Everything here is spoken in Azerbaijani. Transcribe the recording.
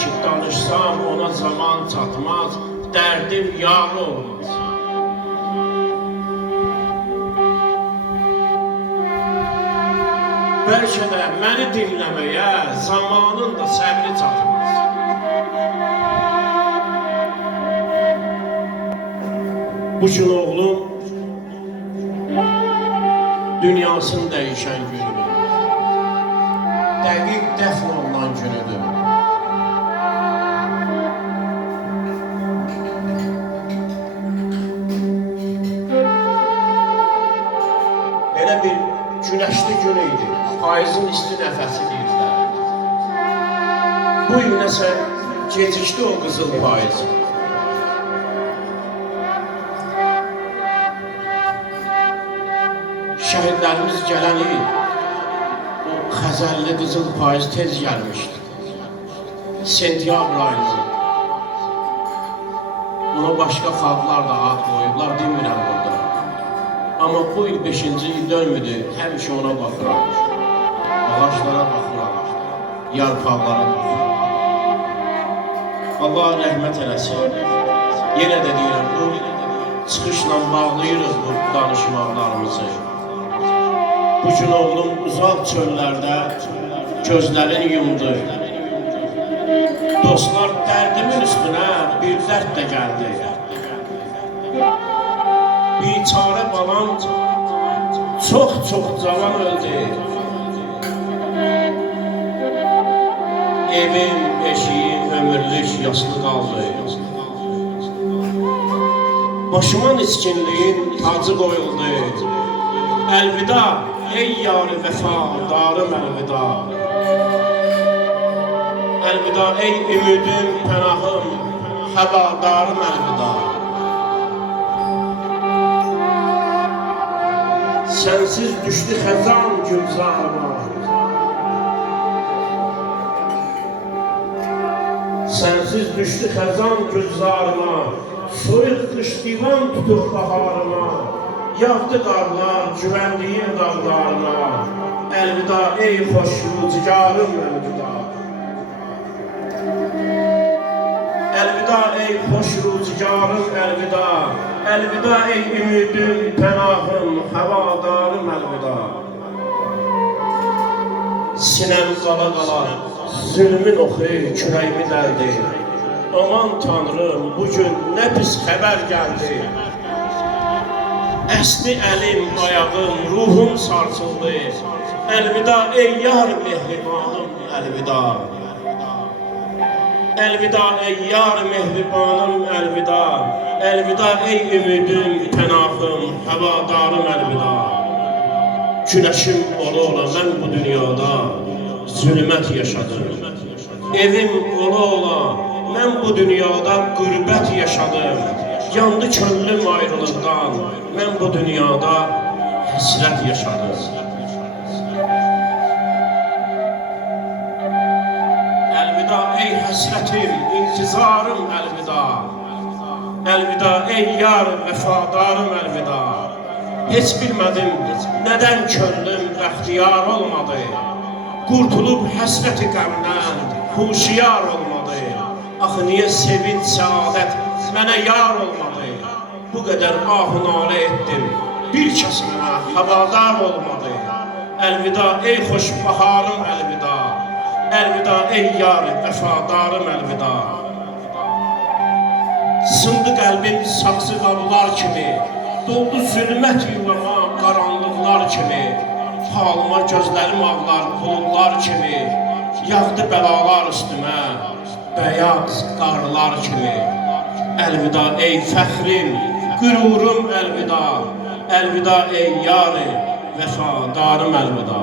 ki danışsam ona zaman çatmaz, dərdim yar olmaz. Bəlkə də məni dinləməyə zamanın da səbri çatmaz. Bu gün oğlum dünyasını dəyişən gündür. Dəqiq dəfn olunan günüdür. Belə bir güneşli gün idi. Payızın isti nəfəsi deyirlər. Bu il nəsə gecikdi o qızıl payız. Şəhidlərimiz gələn il o xəzəlli qızıl payız tez gəlmişdi. Sentyabr ayında. Ona başqa xalqlar da ad qoyublar, demirəm burada. Amma bu il 5-ci il dönmüdü, həmişə ona baxıram. Ağaçlara baxıram, yarpaqlara baxıram. Allah rəhmət eləsin. Yenə də deyirəm, bu çıxışla bağlayırıq bu danışmaqlarımızı. Bu gün oğlum uzaq çöllərdə gözlərini yumdu. Dostlar, dərdimin üstünə bir dərd də gəldi. Biçare balam çox cavan öldü. Evim, eşiğim ömürlük yaslı qaldı. Başıma niskinliyin tacı qoyuldu. Əlvida ey yar-ı vəfadarım, əlvida. Əlvida ey ümidim, pənahım, həvadarım, əlvida. Sensiz düştü xəzan gülzarıma. Sensiz düştü xəzan gülzarıma. Soyuq qış divan tutup baharıma. Yağdı qarlar güvəndiyim dağlarına. Əlvida ey xoş rüzgarım, əlvida. Əlvida ey xoş rüzgarım, əlvida. Əlvida ey ümidim, pənahım, həvadarım, əlvida. Sinəm qala zülmün oxu kürəyimi dəldi. Aman Tanrım, bugün nə pis xəbər gəldi. Əsli əlim, ayağım, ruhum sarsıldı. Əlvida ey yar mehribanım, əlvida. Əlvida ey yar mehribanım, əlvida. Əlvida ey ümidim, pənahım, həvadarım, əlvida. Güneşim ola mən bu dünyada zülmət yaşadım. Evim ola mən bu dünyada qürbət yaşadım. Yandı könlüm ayrılıqdan, mən bu dünyada həsrət yaşadım. Əlvida ey həsrətim, intizarım, əlvida. Əlvida ey yar, vəfadarım, əlvida. Heç bilmədim, nədən könlüm bəxtiyar olmadı. Qurtulub həsrəti qəmdən, huşiyar olmadı. Axı niyə sevinç, səadət mənə yar olmadı. Bu qədər ah-ı nalə etdim, bir kəs mənə həvadar olmadı. Əlvida ey xoş baharım, əlvida. Əlvida ey yar, vəfadarım, əlvida. Sındı qəlbim saxsı qablar kimi, doldu zülmət yuvama qaranlıqlar kimi. Halıma gözlərim ağlar buludlar kimi, yağdı bəlalar üstümə bəyaz qarlar kimi. Əlvida ey fəxrim, qürurum, əlvida. Əlvida ey yar, vəfadarım, əlvida.